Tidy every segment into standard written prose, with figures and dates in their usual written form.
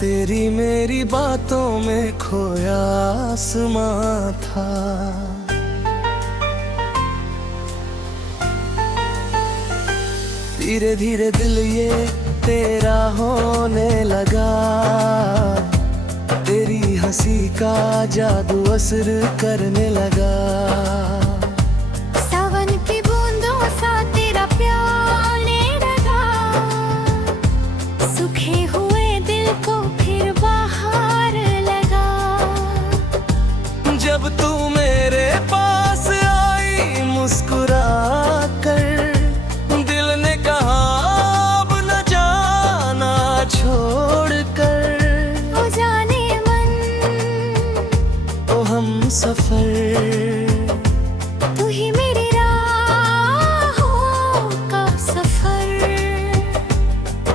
तेरी मेरी बातों में खोया आसमां था। धीरे धीरे दिल ये तेरा होने लगा, तेरी हंसी का जादू असर करने लगा। सावन की बूंदों सा तेरा प्यार ने लगा, सूखे हुए दिल को फिर बाहर लगा। जब तू मेरे पास आई मुस्कुरा कर, दिल ने कहा अब न जाना छोड़ कर। ओ जाने मन, ओ हम सफर, तू ही मेरी राहों का सफर।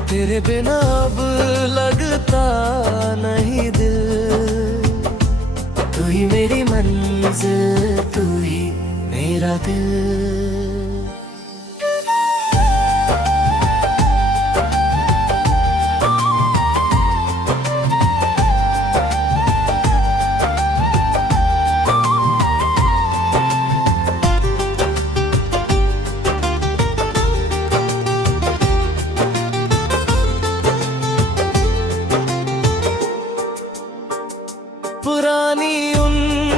तेरे बिना अब लगता नहीं दिल, तू ही मेरी मंजिल, तू ही मेरा दिल। पुरानी उन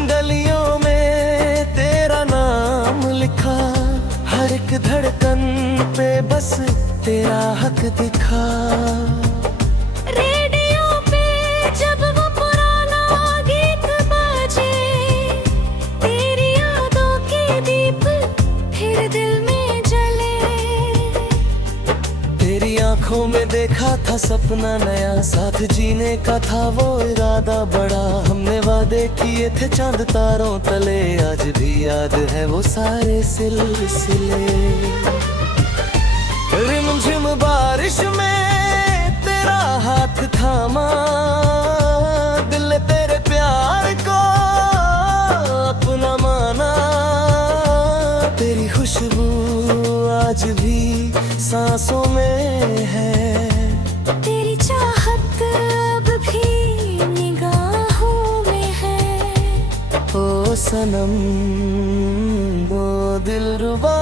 गलियों में तेरा नाम लिखा, हर एक धड़कन पे बस तेरा हक दिखा। रेडियो पे जब वो पुराना गीत बाजे, तेरी यादों के दीप फिर दिल में जले। तेरी आंखों में देखा था सपना नया, साथ जीने का था वो इरादा बड़ा। हमने वादे किए थे चांद तारों तले, आज भी याद है वो सारे सिलसिले। रिमझिम बारिश में तेरा हाथ थामा, दिल ने तेरे प्यार को अपना माना। तेरी खुशबू आज भी सांसों में है, तेरी चाहत अब भी निगाहों में है। ओ सनम वो दिलरुबा,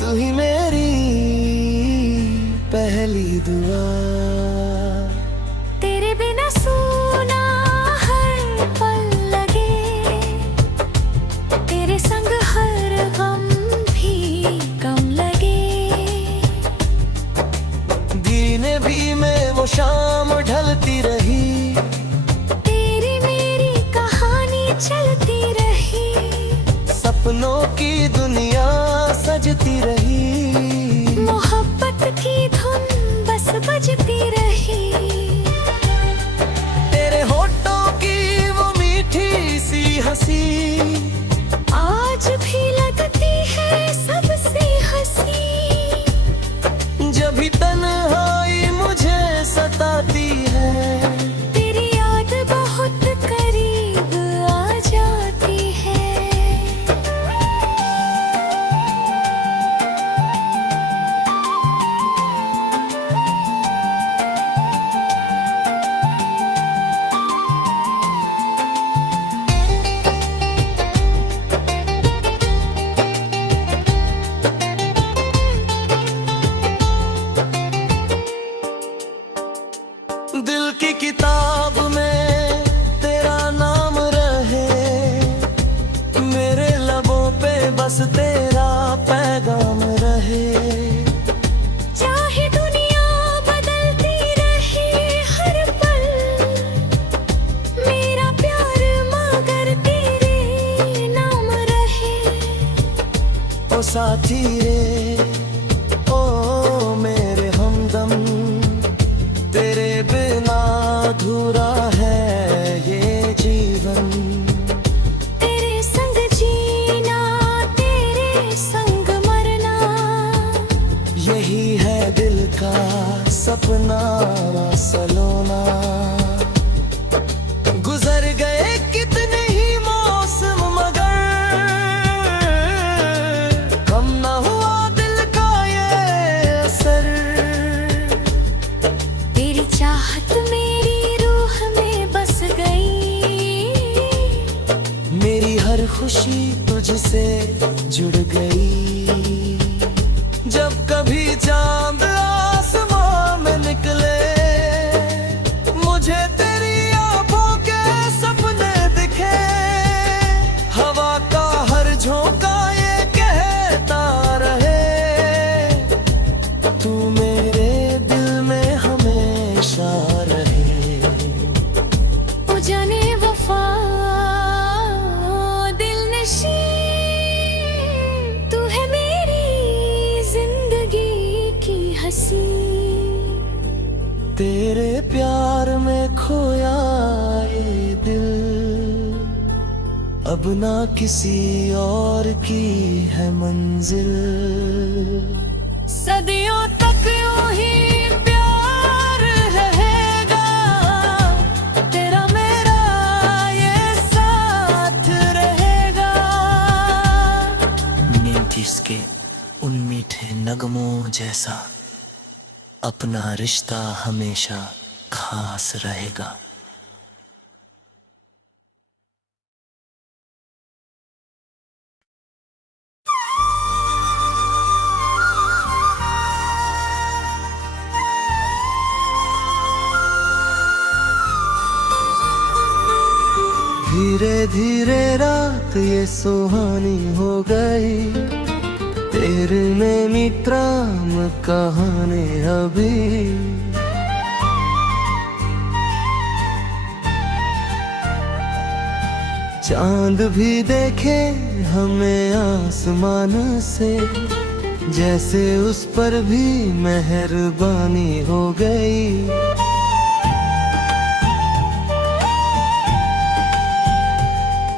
तू ही मेरी पहली दुआ। तेरे बिना सूना हर पल लगे, तेरे संग हर गम भी कम लगे। दीने भी में वो शाम ढलती रही, तेरी मेरी कहानी चलती रही। सपनों की दुनिया सजती रही, मोहब्बत की धुन बस बजती रही। तेरे होठों की वो मीठी सी हंसी, आज भी लगती है सबसे हंसी। जब भी तन्हाई मुझे सताती है, तेरी याद बहुत करीब आ जाती है। दिल की किताब में तेरा नाम रहे, मेरे लबों पे बस तेरा पैगाम रहे। चाहे दुनिया बदलती रहे हर पल, मेरा प्यार मगर तेरे नाम रहे। ओ साथी रे, ओ मेरे हमदम, तेरे बिना अधूरा है ये जीवन। तेरे संग जीना, तेरे संग मरना, यही है दिल का सपना सलोना। गुजर गए कितने ही मौसम मगर, कम ना हुआ दिल का ये असर। तेरी चाह अब ना किसी और की है मंजिल। सदियों तक यूं ही प्यार रहेगा, तेरा मेरा ये साथ रहेगा। नीतीश के उन मीठे नगमों जैसा अपना रिश्ता हमेशा खास रहेगा। धीरे धीरे रात ये सुहानी हो गई, तेरे में मित्राम कहानी अभी। चांद भी देखे हमें आसमान से, जैसे उस पर भी मेहरबानी हो गई।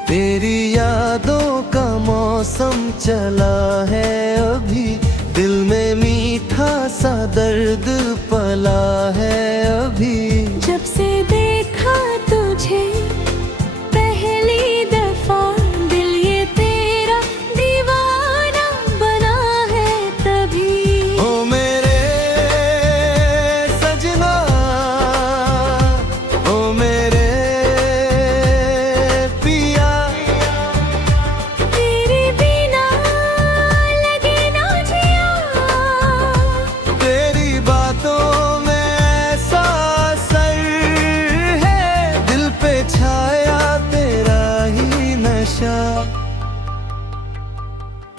तेरी यादों का मौसम चला है अभी, दिल में मीठा सा दर्द पला है अभी। जब से देखा तुझे पहली दफा, दिल ये तेरा दीवाना बना है तभी। ओ मेरे सजना, ओ मेरे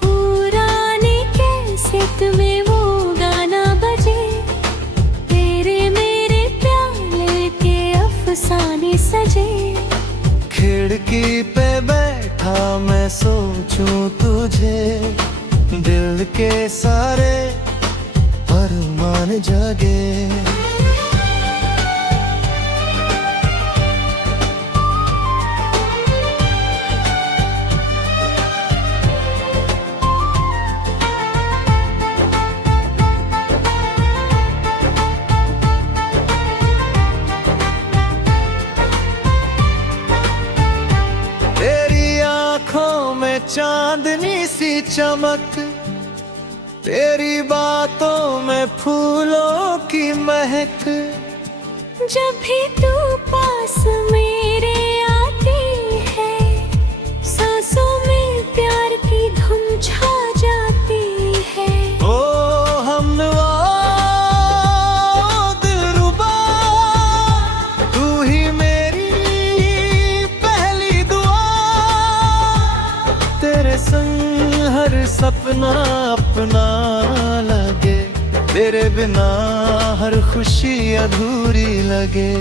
पुराने कैसेट में वो गाना बजे, तेरे मेरे प्यार के अफसाने सजे। खिड़की पे बैठा मैं सोचूं तुझे, दिल के सारे अरमान जगे। चांदनी सी चमक, तेरी बातों में फूलों की महक। जब भी तू पास मेरे आती है, सांसों में प्यार की धुन छा जाती है। ओ हमनवा दिलरुबा, तू ही मेरी पहली दुआ। तेरे संग हर सपना अपना लगे, तेरे बिना हर खुशी अधूरी लगे।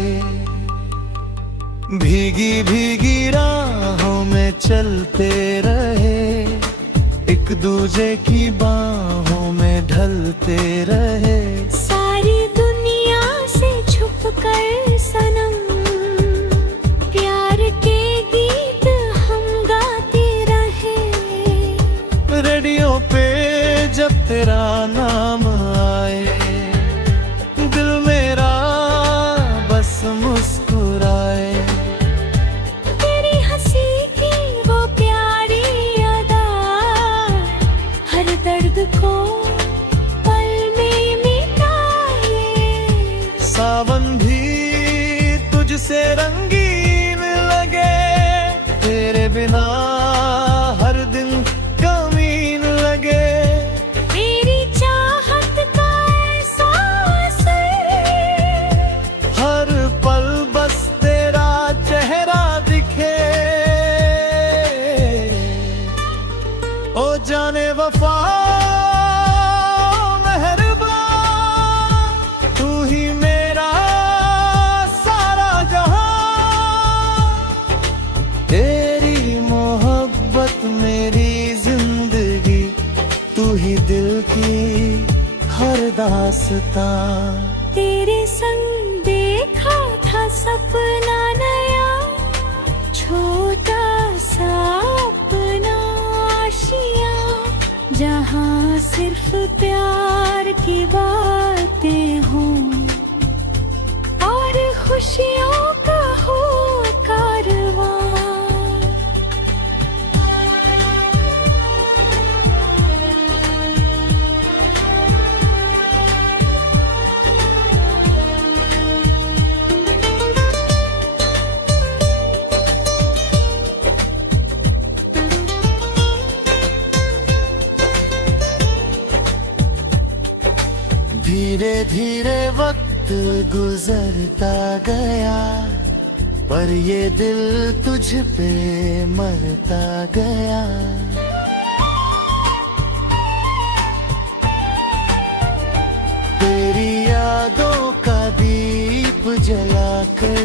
भीगी भीगी राहों में चलते रहे, एक दूजे की बाहों में ढलते रहे। सारी दुनिया से छुप कर सनम, प्यार के गीत हम गाते रहे। रेडियो पे जब तेरा नाम आए, दिल मेरा बस मुस्कुराए। तेरी हंसी की वो प्यारी अदा, हर दर्द को पल में मिटाए। सावन भी तुझसे रंगीन लगे, तेरे बिना हर दिन कमीन लगे। तेरी चाहत का एहसास है, हर पल बस तेरा चेहरा दिखे। ओ जाने वफा मेहरबान, तू ही मेरा सारा जहां। तेरी मोहब्बत मेरी जिंदगी, तू ही दिल की हर दास्तां। तेरे संग देखा था सपना नया, छोटा सा सिर्फ प्यार की बातें हों और खुशियों का हो कारवां। धीरे धीरे वक्त गुजरता गया, पर ये दिल तुझ पे मरता गया। तेरी यादों का दीप जलाकर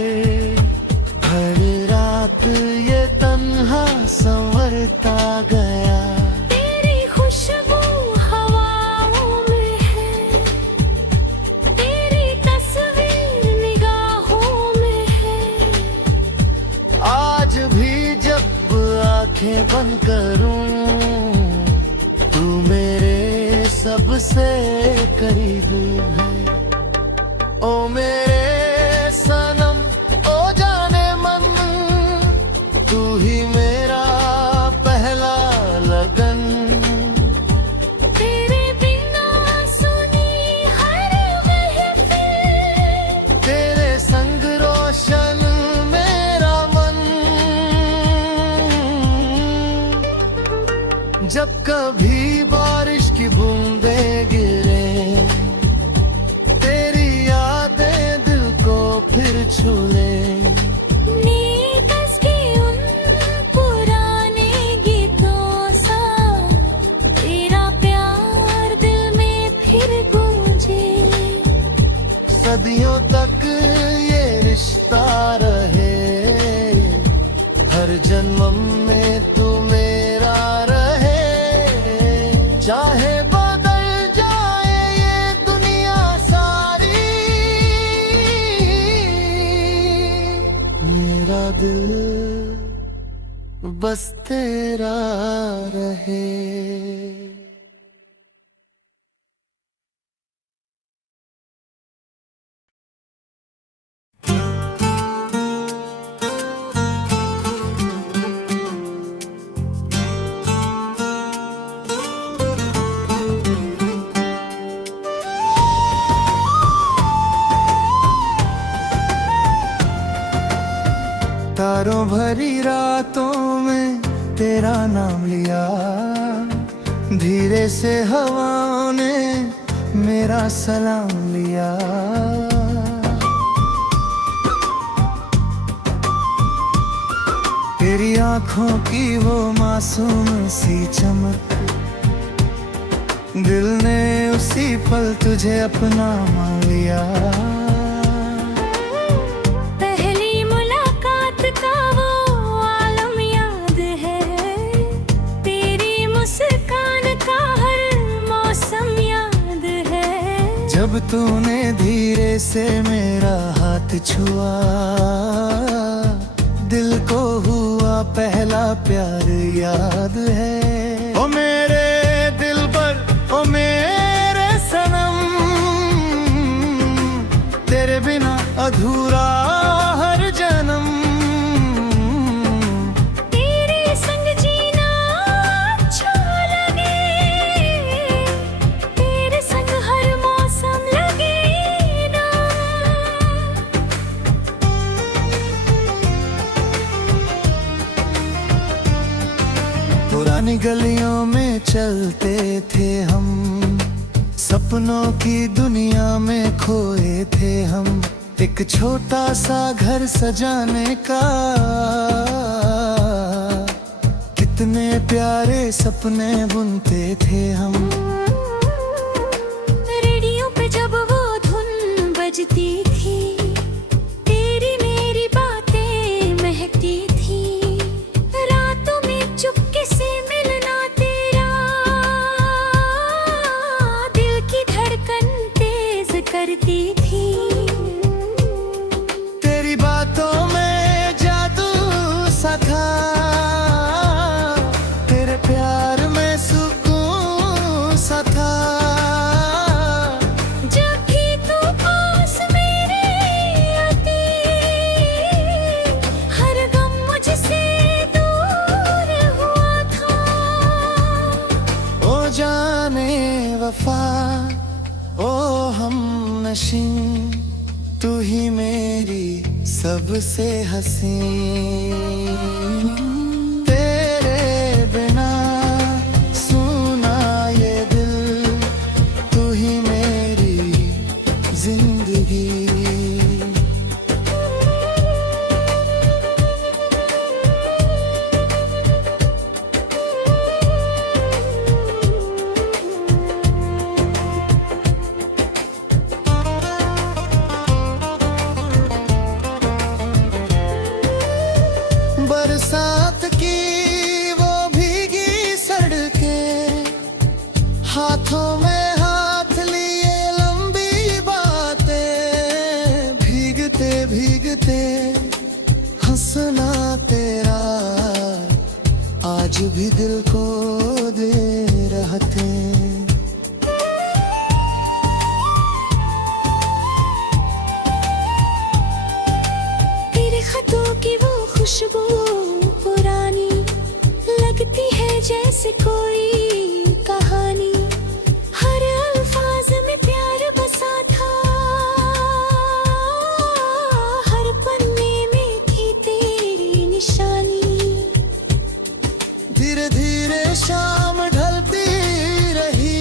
हर रात ये तन्हा संवरता गया। तेरी खुशबू हवाओं में है, तेरी तस्वीर निगाहों में है। आज भी जब आंखें बंद करूं, तू मेरे सबसे करीब है। ओ मेरे सनम, ओ जाने मन, तू ही मेरा पहला लगन। तेरे बिना सुनी हर महफिल, तेरे संग रोशन मेरा मन। जब कभी बारिश की बूंदें गिरे, तेरी यादें दिल को फिर छू ले। नीतस के उन पुराने गीतों सा तेरा प्यार दिल में फिर गूंजे। सदियों तक ये रिश्ता रहे, हर जन्म में तू मेरा रहे। चाहे बदल जाए ये दुनिया सारी, मेरा दिल बस तेरा रहे। तारों भरी रातों में तेरा नाम लिया, धीरे से हवाओं ने मेरा सलाम लिया। तेरी आंखों की वो मासूम सी चमक, दिल ने उसी पल तुझे अपना मान लिया। जब तूने धीरे से मेरा हाथ छुआ, दिल को हुआ पहला प्यार याद है। ओ मेरे दिलबर, ओ मेरे सनम, तेरे बिना अधूरा हर जन्म। पुरानी गलियों में चलते थे हम, सपनों की दुनिया में खोए थे हम। एक छोटा सा घर सजाने का कितने प्यारे सपने बुनते थे हम। रेडियो पे जब वो धुन बजती थी, तेरी मेरी बातें महकती थी। रातों में चुपके से मिलना तेरा, दिल की धड़कन तेज करती थी। तेरी बातों में जादू सा था, प्यार में सुकून सा था। नशीं, तू ही मेरी सबसे हसीन। तेरे बिना सुना ये दिल, तू ही मेरी जिंदगी। बरसात की वो भीगी सड़कें, हाथों में हाथ लिए लंबी बातें, भीगते भीगते हंसना तेरा आज भी दिल को दे रहते। तेरे खतों की वो खुशबू पुरानी लगती है जैसे कोई कहानी। हर अल्फाज में प्यार बसा था, हर पन्ने में थी तेरी निशानी। धीरे धीरे शाम ढलती रही,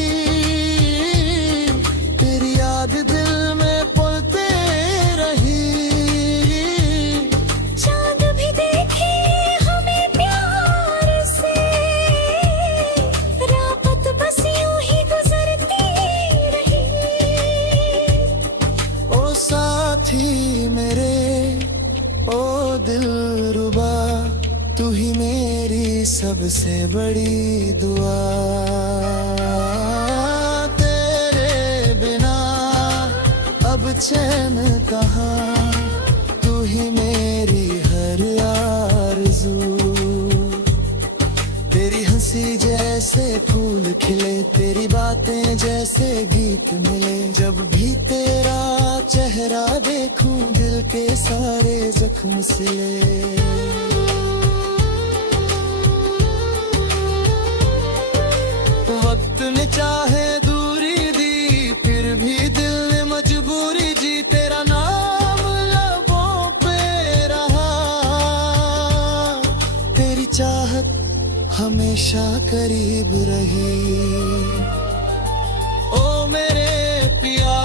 तेरी याद दिल में पलते रही। चांद भी देखे हमें प्यार से, रात बस यूं ही गुजरती रही। ओ साथी मेरे, ओ दिलरुबा, तू ही मेरी सबसे बड़ी दुआ। तेरे बिना अब चैन कहाँ, तू ही मेरी हर आरज़ू। तेरी हंसी जैसे फूल खिले, तेरी बातें जैसे गीत मिले। जब भी तेरा चेहरा देखूं, दिल के सारे जख्म सिले। वक्त ने चाहे दूरी दी, फिर भी दिल ने मजबूरी जी। तेरा नाम लबों पे रहा, तेरी चाहत हमेशा करीब रही। ओ मेरे पिया,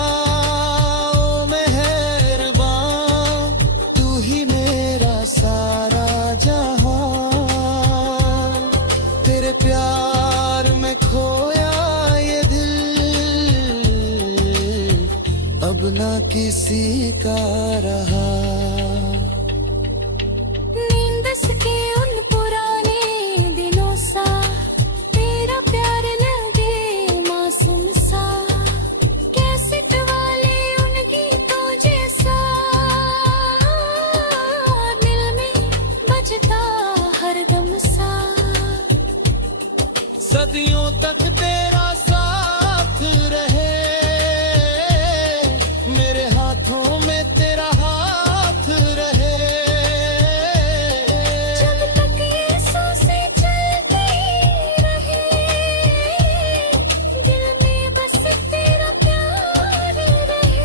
ओ मेहरबान, तू ही मेरा सारा जहां। तेरे प्यार में खोया ये दिल, अब ना किसी का रहा। नींद सके उन पुराने दिनों सा, तेरा प्यार लगे मासूम सा। कैसेट वाले उन गीतों जैसा, दिल में बजता हरदम सा। सदियों तक तेरा साथ रहे, मेरे हाथों में तेरा हाथ रहे। जब तक ये सांसें चलती रहे, दिल में बस तेरा प्यार रहे।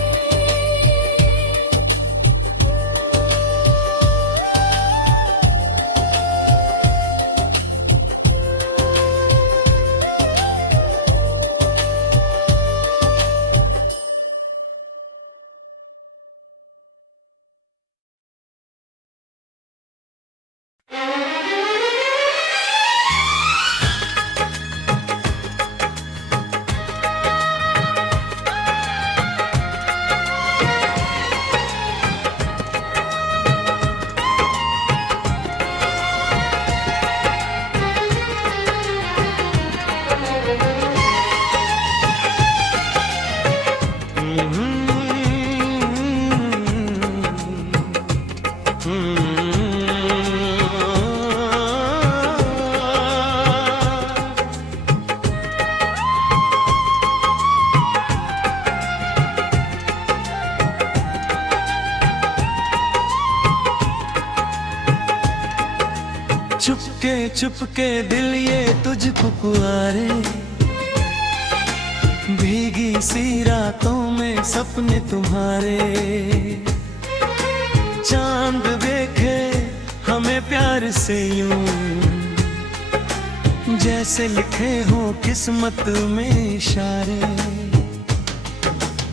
चुपके चुपके दिल ये तुझको पुकारे, भीगी सी रातों में सपने तुम्हारे, चांद देखे हमें प्यार से यूं, जैसे लिखे हो किस्मत में इशारे।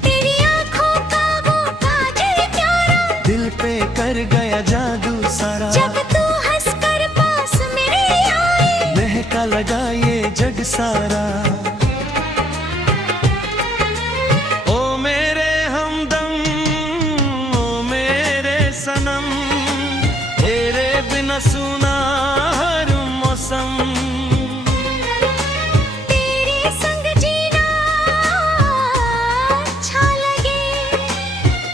तेरी आँखों का वो काजल प्यारा दिल पे कर गया जादू सारा, जब तू हंसकर पास मेरे आए महका लगा ये जग सारा। ओ मेरे हमदम, ओ मेरे सनम, तेरे बिना सुना हर मौसम। तेरे संग जीना अच्छा लगे,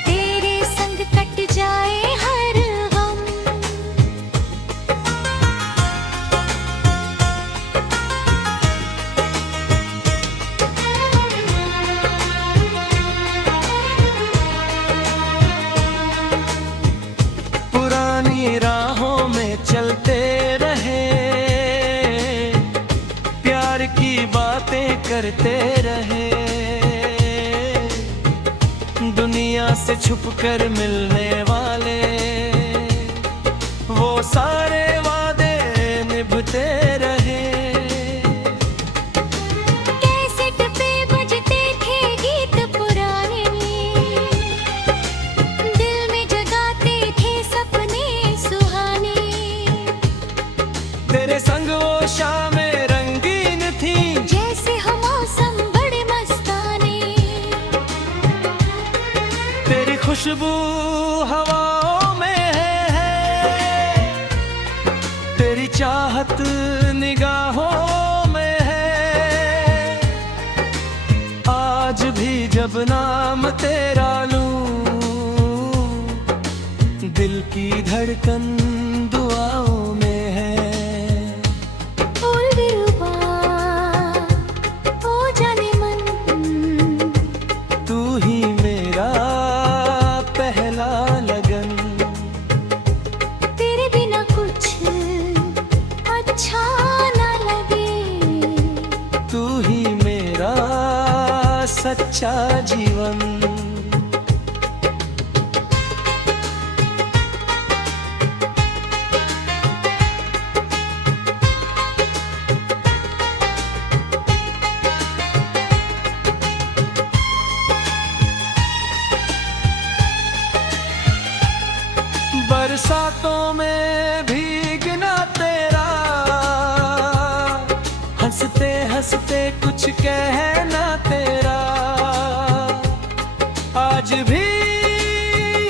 तेरे संग कट जाए हर गम। पुरानी राहों में चलते रहे, प्यार की बातें करते रहे, दुनिया से छुप कर मिलने वाले वो सारे वादे निभते रहे। कैसेट पे बजते थे गीत पुराने, दिल में जगाते थे सपने सुहाने। तेरे संग वो शामें रंगीन थी, जैसे हम मौसम बड़े मस्ताने। तेरी खुशबू हवाओं में है, तेरी चाहत निगाहों में है। आज भी जब नाम तेरा लूं, दिल की धड़कन दुआओं में है। फूल दिलवा ओ जाने मन, तू ही मेरा पहला लगन, तेरे बिना कुछ अच्छा ना लगे। तू ही मेरा सच्चा जीवन। बरसातों में भीगना तेरा, हंसते हंसते कुछ कहना तेरा, आज भी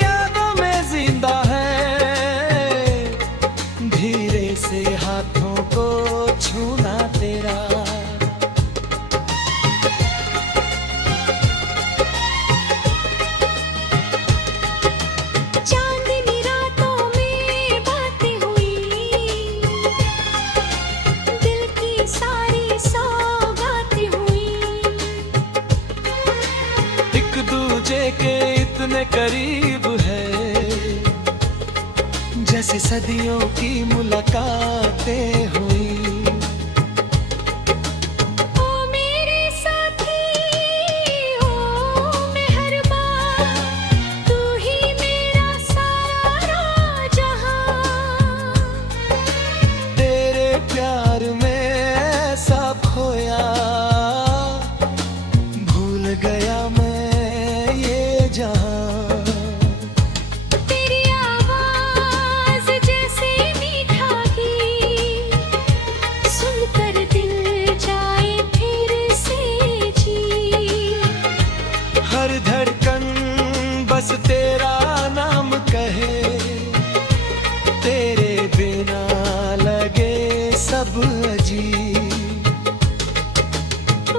यादों में जिंदा है। धीरे से हाथों को छूना तेरा, चांदनी रातों में बातें हुई, दिल की सारी सौगातें हुई। एक दूजे के इतने करीब है, जैसे सदियों की मुलाकातें हुई। ओ मेरे साथी ओ मेहरबान, तू ही मेरा सारा जहां। तेरे प्यार में ऐसा खोया, भूल गया मैं ये जहां। तेरी आवाज जैसे मीठा गीत, सुनकर दिल जाए फिर से जी। हर धड़कन बस तेरा नाम कहे, तेरे बिना लगे सब अजीब।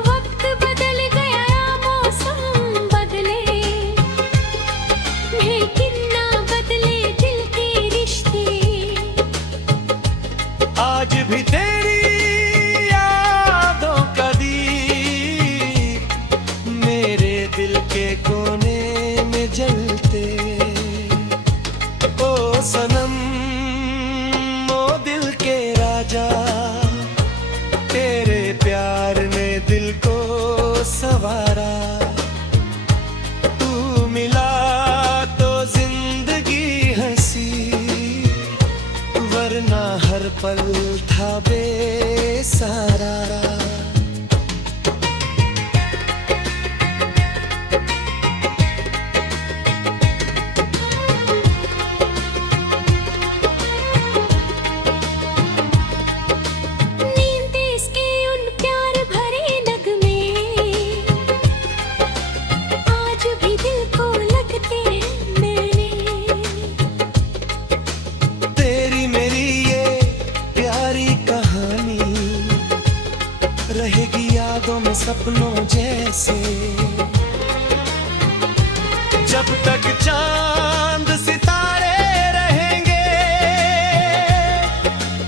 वक्त बदल गया मौसम बदले, लेकिन ना बदले दिल के रिश्ते। आज भी तेरी यादों का दीप मेरे दिल के कोने में जलते। पल था बेसहारा। नींद इसके उन प्यार भरे नगमे आज भी दिल को लगते हैं मेरे। तेरी मेरी ये प्यारी कहानी रहेगी यादों में सपनों जैसे। जब तक चांद सितारे रहेंगे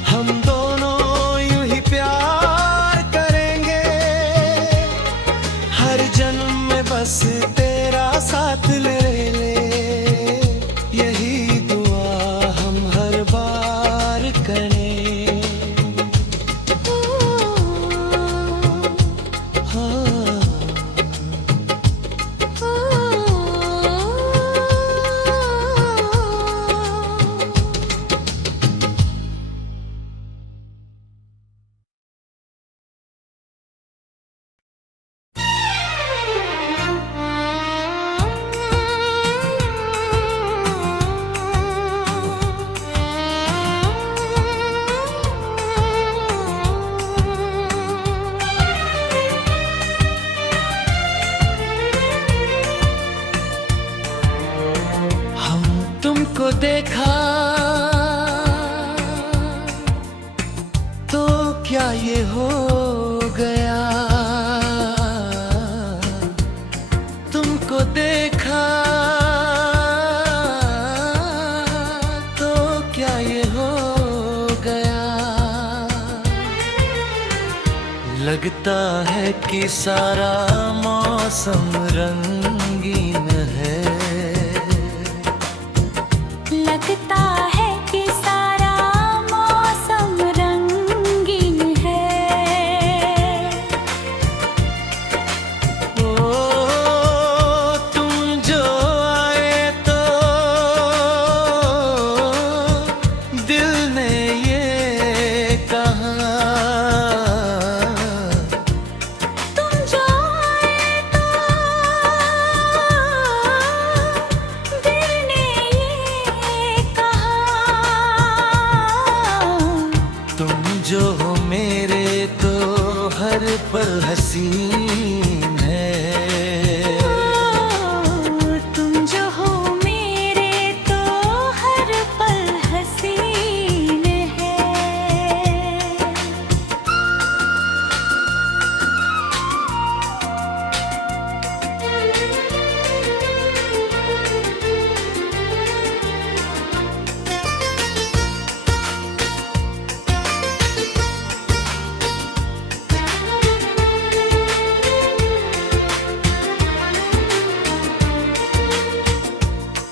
हम दोनों यूं ही प्यार करेंगे। हर जन्म में बस तेरा साथ ले ले, यही दुआ हम हर बार करें। हाँ। हम तुमको देखा तो क्या ये हो गया। तुमको देखा तो क्या ये हो गया। लगता है कि सारा मौसम रंगीन है। लगता है कि सारा मौसम रंगीन है। ओ तुम जो आए तो दिल ने ये कहा। तुम जो आए तो दिल ने ये कहा। तुम जो हो मेरे तो हर पल हसीन है। तुम जो हो मेरे तो हर पल हसीन है।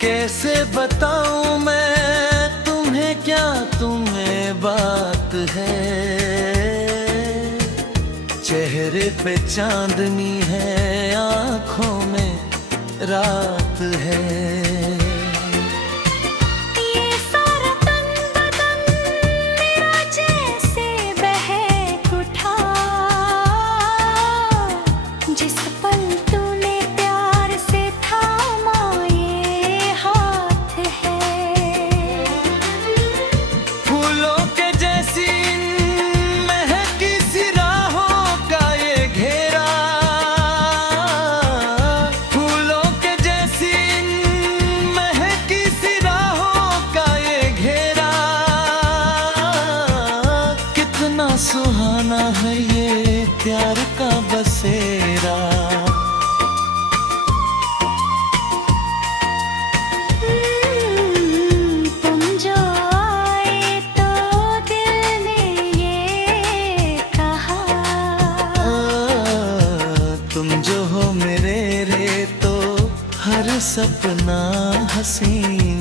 कैसे बताऊं मैं तुम्हें क्या तुम्हें बात है। चेहरे पे चांदनी है आंखों में रात है। ये सारा तन बदन मेरा जैसे बहक उठा। जिस पल तूने प्यार से थामा ये हाथ है। फूलों के जैसी महकी सी राहों का ये घेरा। फूलों के जैसी महकी सी राहों का ये घेरा। कितना सुहाना है ये प्यार का बसेरा। तुम जो आए तो दिल ने ये कहा। तुम जो हो मेरे रे तो हर सपना हसीन